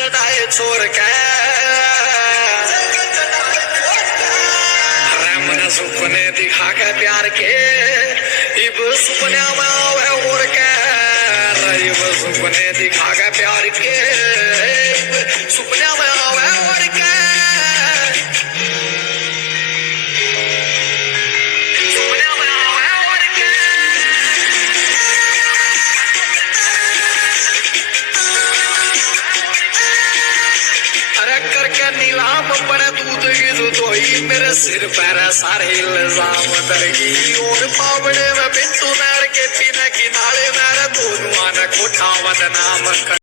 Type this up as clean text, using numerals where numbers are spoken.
चढ़ाए छोड़ के मन सुपने दिखा के प्यार के इब सुपने में आवे और के इब सुपने दिखा के प्यार के सुपने में आवे और के करके नीलाम पर दूध की दुधोई मेरे सिर पर सारे इल्जाम दरगी और पावड़े में बिंदु नहर के पीने किनारे मेरे दोनों कोठा बदनाम